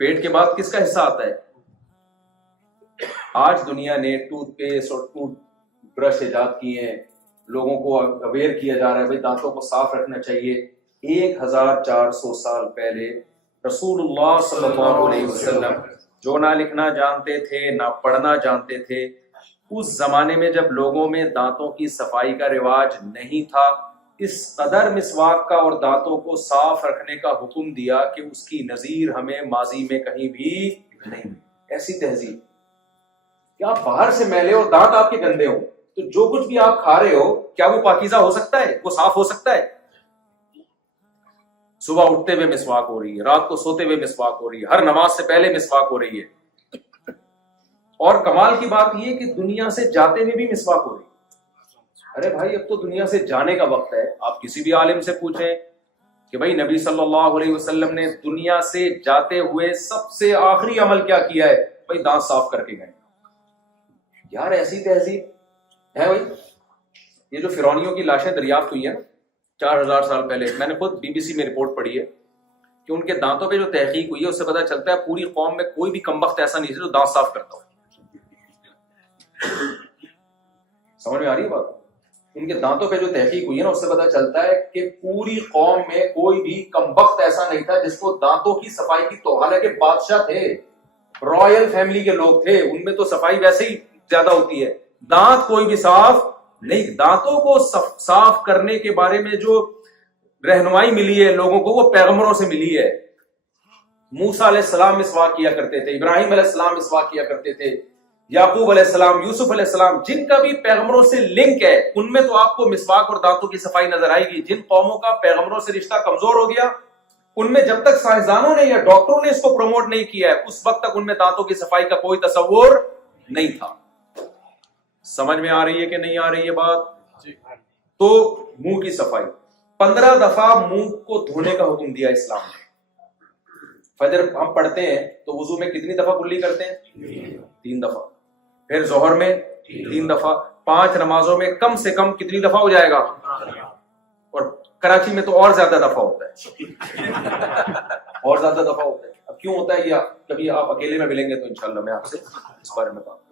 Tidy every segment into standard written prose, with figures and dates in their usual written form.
پیٹ کے بعد کس کا حصہ آتا ہے؟ آج دنیا نے ٹوتھ پیسٹ اور ٹوتھ برش ایجاد کیے ہیں، لوگوں کو اویئر کیا جا رہا ہے بھائی دانتوں کو صاف رکھنا چاہیے۔ 1400 سال پہلے رسول اللہ صلی اللہ علیہ وسلم جو نہ لکھنا جانتے تھے نہ پڑھنا جانتے تھے، اس زمانے میں جب لوگوں میں دانتوں کی صفائی کا رواج نہیں تھا، اس قدر مسواک کا اور دانتوں کو صاف رکھنے کا حکم دیا کہ اس کی نظیر ہمیں ماضی میں کہیں بھی نہیں۔ ایسی تہذیب کہ آپ باہر سے میلے اور دانت آپ کے گندے ہوں تو جو کچھ بھی آپ کھا رہے ہو کیا وہ پاکیزہ ہو سکتا ہے؟ وہ صاف ہو سکتا ہے؟ صبح اٹھتے ہوئے مسواک ہو رہی ہے، رات کو سوتے ہوئے مسواک ہو رہی ہے، ہر نماز سے پہلے مسواک ہو رہی ہے، اور کمال کی بات یہ کہ دنیا سے جاتے ہوئے بھی مسواک ہو رہی ہے۔ ارے بھائی اب تو دنیا سے جانے کا وقت ہے۔ آپ کسی بھی عالم سے پوچھیں کہ بھائی نبی صلی اللہ علیہ وسلم نے دنیا سے جاتے ہوئے سب سے آخری عمل کیا کیا ہے؟ بھائی دانت صاف کر کے گئے۔ یار ایسی تہذیب ہے بھائی۔ یہ جو فرعونیوں کی لاشیں دریافت ہوئی ہیں 4000 سال پہلے، میں نے خود بی بی سی میں رپورٹ پڑھی ہے کہ ان کے دانتوں پہ جو تحقیق ہوئی ہے اس سے پتہ چلتا ہے پوری قوم میں کوئی بھی کمبخت ایسا نہیں ہے جو دانت صاف کرتا ہو۔ سمجھ میں آ رہی ہے بات؟ ان کے دانتوں پہ جو تحقیق ہوئی ہے نا اس سے پتہ چلتا ہے کہ پوری قوم میں کوئی بھی کمبخت ایسا نہیں تھا جس کو دانتوں کی صفائی کی تو، حالانکہ بادشاہ تھے، رائل فیملی کے لوگ تھے، ان میں تو صفائی ویسے ہی زیادہ ہوتی ہے، دانت کوئی بھی صاف نہیں۔ دانتوں کو صاف کرنے کے بارے میں جو رہنمائی ملی ہے لوگوں کو وہ پیغمبروں سے ملی ہے۔ موسیٰ علیہ السلام مسواک کیا کرتے تھے، ابراہیم علیہ السلام مسواک کیا کرتے تھے، یعقوب علیہ السلام، یوسف علیہ السلام، جن کا بھی پیغمبروں سے لنک ہے ان میں تو آپ کو مسواک اور دانتوں کی صفائی نظر آئے گی۔ جن قوموں کا پیغمبروں سے رشتہ کمزور ہو گیا ان میں جب تک سائنسدانوں نے یا ڈاکٹروں نے اس کو پروموٹ نہیں کیا ہے اس وقت تک ان میں دانتوں کی صفائی کا کوئی تصور نہیں تھا۔ سمجھ میں آ رہی ہے کہ نہیں آ رہی ہے بات؟ تو منہ کی صفائی 15 دفعہ منہ کو دھونے کا حکم دیا اسلام نے۔ فجر ہم پڑھتے ہیں تو وضو میں کتنی دفعہ کلی کرتے ہیں؟ 3 دفعہ۔ پھر ظہر میں 3 دفعہ۔ 5 نمازوں میں کم سے کم کتنی دفعہ ہو جائے گا؟ اور کراچی میں تو اور زیادہ دفعہ ہوتا ہے، اور زیادہ دفعہ ہوتا ہے۔ اب کیوں ہوتا ہے؟ یا کبھی آپ اکیلے میں ملیں گے تو انشاءاللہ میں آپ سے اس بارے میں بات کروں۔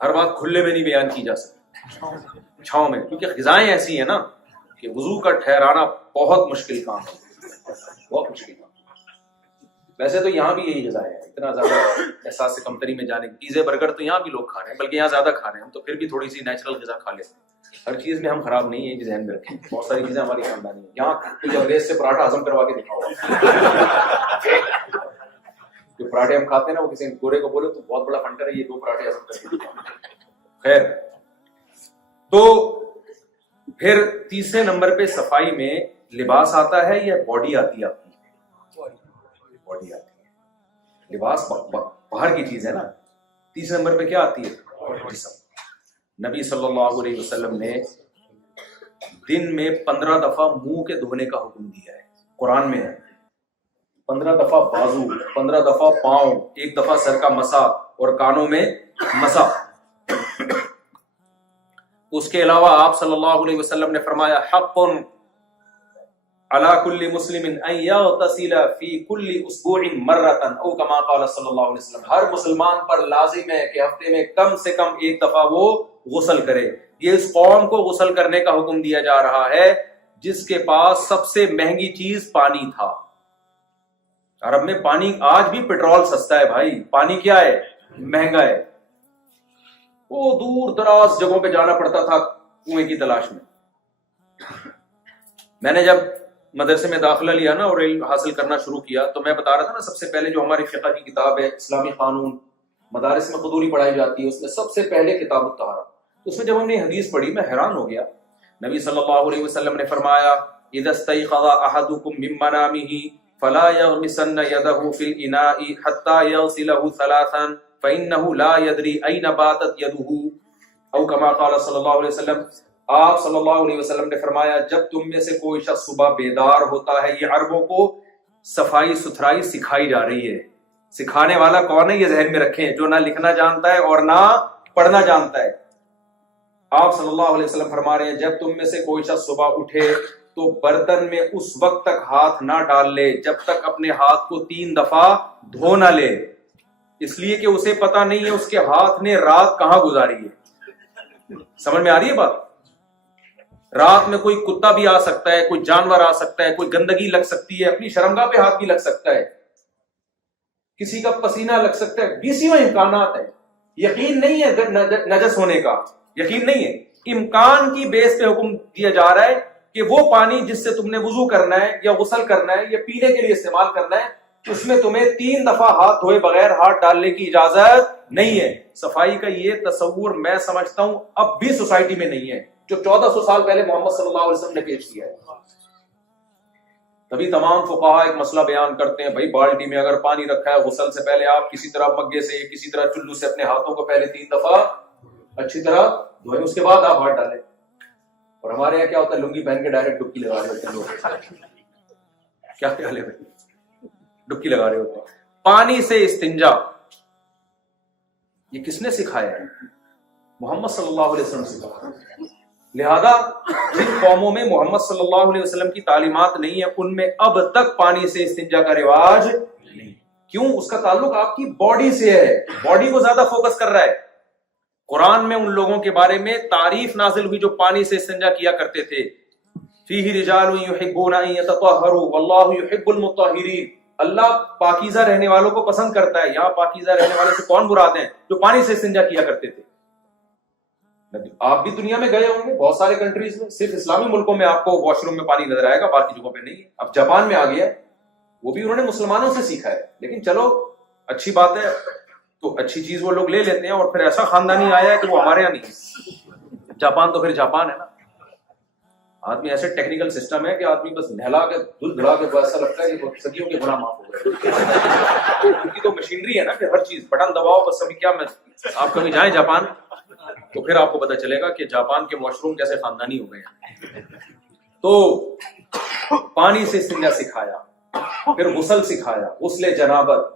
ہر بات کھلے میں نہیں بیان کی جا سکتی، چھاؤں میں، کیونکہ غذائیں ایسی ہیں نا کہ وضو کا ٹھہرانا بہت مشکل کام ہے، بہت مشکل کام۔ ویسے تو یہاں بھی یہی غذائیں ہیں، اتنا زیادہ احساس سے کمتری میں جانے، پیزے برگر تو یہاں بھی لوگ کھا رہے ہیں، بلکہ یہاں زیادہ کھا رہے ہیں ہم تو، پھر بھی تھوڑی سی نیچرل غذا کھا لیتے ہیں۔ ہر چیز میں ہم خراب نہیں ہیں، یہ ذہن میں رکھیں، بہت ساری چیزیں ہماری خاندانی ہیں۔ یہاں کوئی انگریز سے پراٹھا ہضم کروا کے دکھاؤ، جو پراٹھے ہم کھاتے ہیں نا وہ کسی گورے کو بولے تو بہت بڑا فنٹر ہے، یہ 2 پراٹھے ہضم کر کے دکھاؤ۔ خیر، تو پھر تیسرے نمبر پہ صفائی میں لباس آتا ہے یا باڈی آتی ہے؟ آپ کی باڈی آتی ہے، لباس باہر کی چیز ہے نا۔ تیسرے نمبر پہ کیا آتی ہے؟ جسم۔ نبی صلی اللہ علیہ وسلم نے دن میں 15 دفعہ منہ کے دھونے کا حکم دیا ہے، قرآن میں ہے۔ 15 دفعہ بازو، 15 دفعہ پاؤں، 1 دفعہ سر کا مسا اور کانوں میں مسا۔ اس کے علاوہ آپ صلی اللہ علیہ وسلم نے فرمایا حق علی کل مسلم ان یغتسل فی کل اسبوع مرۃ او کما قال صلی اللہ علیہ وسلم، ہر مسلمان پر لازم ہے کہ ہفتے میں کم سے کم 1 دفعہ وہ غسل کرے۔ یہ اس قوم کو غسل کرنے کا حکم دیا جا رہا ہے جس کے پاس سب سے مہنگی چیز پانی تھا۔ عرب میں پانی، آج بھی پیٹرول سستا ہے بھائی، پانی کیا ہے؟ مہنگا ہے۔ وہ دور دراز جگہوں پہ جانا پڑتا تھا کنویں کی تلاش میں۔ میں نے جب مدرسے میں داخلہ لیا نا اور علم حاصل کرنا شروع کیا تو میں بتا رہا تھا نا سب سے پہلے جو ہماری فقہ کی کتاب ہے اسلامی قانون، مدارس میں قدوری پڑھائی جاتی ہے، اس میں سب سے پہلے کتاب الطہارہ۔ اس میں جب ہم نے حدیث پڑھی میں حیران ہو گیا۔ نبی صلی اللہ علیہ وسلم نے فرمایا اذا استيقظ احدكم من منامه فلا يغمسن يده في الاناء حتى يغسله 3 فانه لا يدري اين باتت يده او كما قال صلی اللہ علیہ وسلم۔ آپ صلی اللہ علیہ وسلم نے فرمایا جب تم میں سے کوئی شخص صبح بیدار ہوتا ہے، یہ عربوں کو صفائی ستھرائی سکھائی جا رہی ہے۔ سکھانے والا کون ہے یہ ذہن میں رکھیں، جو نہ لکھنا جانتا ہے اور نہ پڑھنا جانتا ہے۔ آپ صلی اللہ علیہ وسلم فرما رہے ہیں جب تم میں سے کوئی شخص صبح اٹھے تو برتن میں اس وقت تک ہاتھ نہ ڈال لے جب تک اپنے ہاتھ کو 3 دفعہ دھو نہ لے، اس لیے کہ اسے پتا نہیں ہے اس کے ہاتھ نے رات کہاں گزاری ہے۔ سمجھ میں آ رہی ہے بات؟ رات میں کوئی کتا بھی آ سکتا ہے، کوئی جانور آ سکتا ہے، کوئی گندگی لگ سکتی ہے، اپنی شرمگاہ پہ ہاتھ بھی لگ سکتا ہے، کسی کا پسینہ لگ سکتا ہے، 20 امکانات ہیں۔ یقین نہیں ہے نجس ہونے کا، یقین نہیں ہے، امکان کی بیس پہ حکم دیا جا رہا ہے کہ وہ پانی جس سے تم نے وضو کرنا ہے یا غسل کرنا ہے یا پینے کے لیے استعمال کرنا ہے، اس میں تمہیں 3 دفعہ ہاتھ دھوئے بغیر ہاتھ ڈالنے کی اجازت نہیں ہے۔ صفائی کا یہ تصور میں سمجھتا ہوں اب بھی سوسائٹی میں نہیں ہے جو 1400 سال پہلے محمد صلی اللہ علیہ وسلم نے پیش کیا ہے۔ تبھی تمام فقہاء ایک مسئلہ بیان کرتے ہیں، بھائی بالٹی میں اگر پانی رکھا ہے، غسل سے پہلے آپ کسی طرح مگے سے کسی طرح چلو سے اپنے ہاتھوں کو پہلے 3 دفعہ اچھی طرح دھوئیں، اس کے بعد آپ ہاتھ ڈالیں۔ اور ہمارے یہاں کیا ہوتا ہے، لنگی پہن کے ڈائریکٹ ڈبکی لگا رہے ہوتے ہیں لوگ، کیا خیال ہے بھائی، ڈبکی لگا رہے ہوتے ہیں۔ پانی سے استنجا یہ کس نے سکھایا ہے؟ محمد صلی اللہ علیہ وسلم سکھایا۔ لہذا جن قوموں میں محمد صلی اللہ علیہ وسلم کی تعلیمات نہیں ہیں ان میں اب تک پانی سے استنجا کا رواج نہیں۔ کیوں؟ اس کا تعلق آپ کی باڈی سے ہے، باڈی کو زیادہ فوکس کر رہا ہے۔ قرآن میں ان لوگوں کے بارے میں تعریف نازل ہوئی جو پانی سے استنجا کیا کرتے تھے، فیہ رجال یحبون ان یتطہروا واللہ یحب المطہرین، اللہ پاکیزہ رہنے والوں کو پسند کرتا ہے۔ یہاں پاکیزہ رہنے والے سے کون مراد ہیں؟ جو پانی سے استنجا کیا کرتے تھے۔ آپ بھی دنیا میں گئے ہوں گے بہت سارے کنٹریز میں، صرف اسلامی ملکوں میں آپ کو واش روم میں پانی نظر آئے گا، باقی جگہوں پہ نہیں ہے۔ اب جاپان میں آ گیا، وہ بھی انہوں نے مسلمانوں سے سیکھا ہے، لیکن چلو اچھی بات ہے، تو اچھی چیز وہ لوگ لے لیتے ہیں، اور پھر ایسا خاندانی آیا ہے کہ وہ ہمارے یہاں نہیں ہے۔ جاپان تو پھر جاپان ہے نا، آدمی ایسے ٹیکنیکل سسٹم ہے کہ آدمی بس نہلا کے دودھ بڑھا کے ایسا لگتا ہے کہ صدیوں کے گناہ معاف ہو گئے۔ ان کی تو مشینری ہے نا کہ ہر چیز بٹن دباؤ بس۔ ابھی کیا، میں آپ کبھی جائیں جاپان تو پھر آپ کو پتا چلے گا کہ جاپان کے واش روم کیسے خاندانی ہو گئے ہیں۔ تو پانی سے استنجا سکھایا، پھر غسل سکھایا، غسل جنابت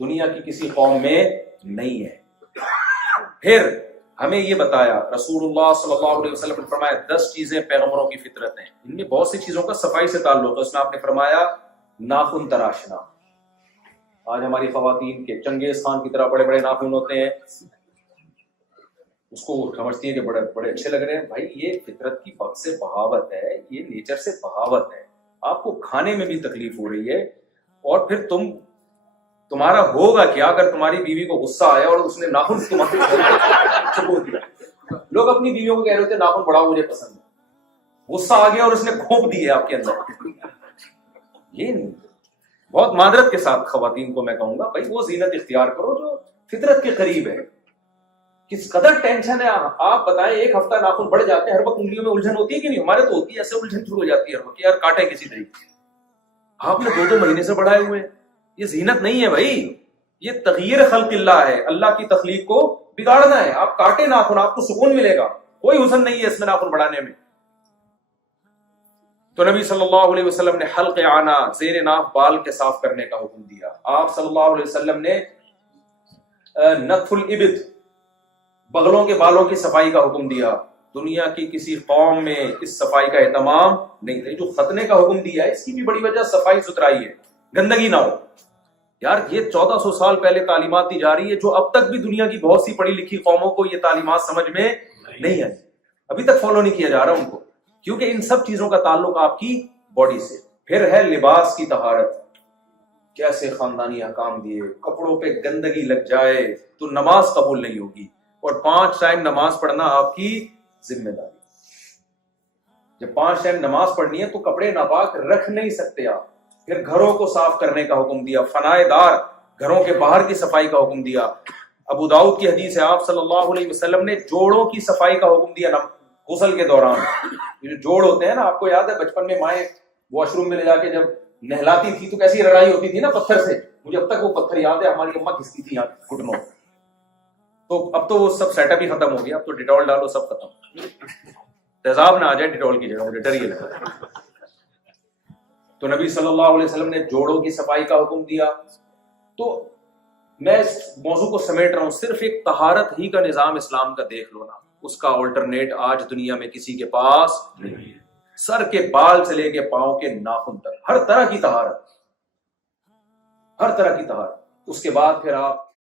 دنیا کی کسی قوم میں نہیں ہے۔ پھر ہمیں یہ بتایا رسول اللہ صلی اللہ علیہ وسلم نے فرمایا 10 چیزیں پیغمبروں کی فطرت ہیں، ان میں بہت سی چیزوں کا صفائی سے تعلق ہے۔ اس میں آپ نے فرمایا ناخن تراشنا۔ آج ہماری خواتین کے چنگیز خان کی طرح بڑے بڑے ناخن ہوتے ہیں، اس کو سمجھتی ہیں کہ بڑے بڑے اچھے لگ رہے ہیں۔ بھائی یہ فطرت کی وقت سے بغاوت ہے، یہ نیچر سے بغاوت ہے۔ آپ کو کھانے میں بھی تکلیف ہو رہی ہے، اور پھر تمہارا ہوگا کیا اگر تمہاری بیوی کو غصہ آیا اور اس نے ناخن چھپو دیا۔ لوگ اپنی بیویوں کو کہہ رہے ہوتے ہیں ناخن بڑھاؤ مجھے پسند ہے، غصہ آ گیا اور اس نے گھونپ دیے آپ کے اندر۔ یہ نہیں، بہت معذرت کے ساتھ خواتین کو میں کہوں گا، بھائی وہ زینت اختیار کرو جو فطرت کے قریب ہے۔ کس قدر ٹینشن ہے آپ بتائیں، ایک ہفتہ ناخن بڑھ جاتے ہیں، ہر وقت انگلیوں میں الجھن ہوتی ہے کہ نہیں؟ ہمارے تو ہوتی ہے، ایسے الجھن شروع ہو جاتی ہے ہر وقت، یار کاٹے کسی طریقے۔ آپ نے 2 مہینے سے بڑھائے ہوئے ہیں، یہ زینت نہیں ہے بھائی، یہ تغییر خلق اللہ ہے، اللہ کی تخلیق کو بگاڑنا ہے۔ آپ کاٹے ناخن، آپ کو سکون ملے گا، کوئی حسن نہیں ہے اس میں ناخن بڑھانے میں۔ تو نبی صلی اللہ علیہ وسلم نے حلق عانہ، زیر ناف بال کے صاف کرنے کا حکم دیا۔ آپ صلی اللہ علیہ وسلم نے نتف الابط، بغلوں کے بالوں کی صفائی کا حکم دیا۔ دنیا کی کسی قوم میں اس صفائی کا اہتمام نہیں تھا۔ جو ختنے کا حکم دیا ہے اس کی بھی بڑی وجہ صفائی ستھرائی ہے، گندگی نہ ہو۔ یار یہ 1400 سال پہلے تعلیمات دی جا رہی ہے، جو اب تک بھی دنیا کی بہت سی پڑھی لکھی قوموں کو یہ تعلیمات سمجھ میں نہیں آئی، ابھی تک فالو نہیں کیا جا رہا ان کو، کیونکہ ان سب چیزوں کا تعلق آپ کی باڈی سے۔ پھر ہے لباس کی طہارت، کیسے خاندانی احکام دیے، کپڑوں پہ گندگی لگ جائے تو نماز قبول نہیں ہوگی، اور 5 ٹائم نماز پڑھنا آپ کی ذمہ داری۔ جب 5 ٹائم نماز پڑھنی ہے تو کپڑے ناپاک رکھ نہیں سکتے آپ۔ پھر گھروں کو صاف کرنے کا حکم دیا، فنائے دار گھروں کے باہر کی صفائی کا حکم دیا۔ ابو داؤد کی حدیث ہے، آپ صلی اللہ علیہ وسلم نے جوڑوں کی صفائی کا حکم دیا غسل کے دوران۔ یہ جو جوڑ ہوتے ہیں نا، آپ کو یاد ہے بچپن میں مائیں واش روم میں لے جا کے جب نہلاتی تھی تو کیسی لڑائی ہوتی تھی نا پتھر سے، مجھے اب تک وہ پتھر یاد ہے، ہماری اماں گھستی تھی یہاں گھٹنوں۔ تو اب تو وہ سب سیٹ اپ ہی ختم ہو گیا، اب تو ڈیٹول ڈالو سب ختم، تیزاب نہ آ جائے ڈیٹول کی جگہ، مجھے ڈر یہ لگتا ہے۔ تو نبی صلی اللہ علیہ وسلم نے جوڑوں کی صفائی کا حکم دیا۔ تو میں اس موضوع کو سمیٹ رہا ہوں، صرف ایک طہارت ہی کا نظام اسلام کا دیکھ لو نا، اس کا آلٹرنیٹ آج دنیا میں کسی کے پاس نہیں ہے۔ سر کے بال سے لے کے پاؤں کے ناخن تک ہر طرح کی طہارت، ہر طرح کی طہارت. اس کے بعد پھر آپ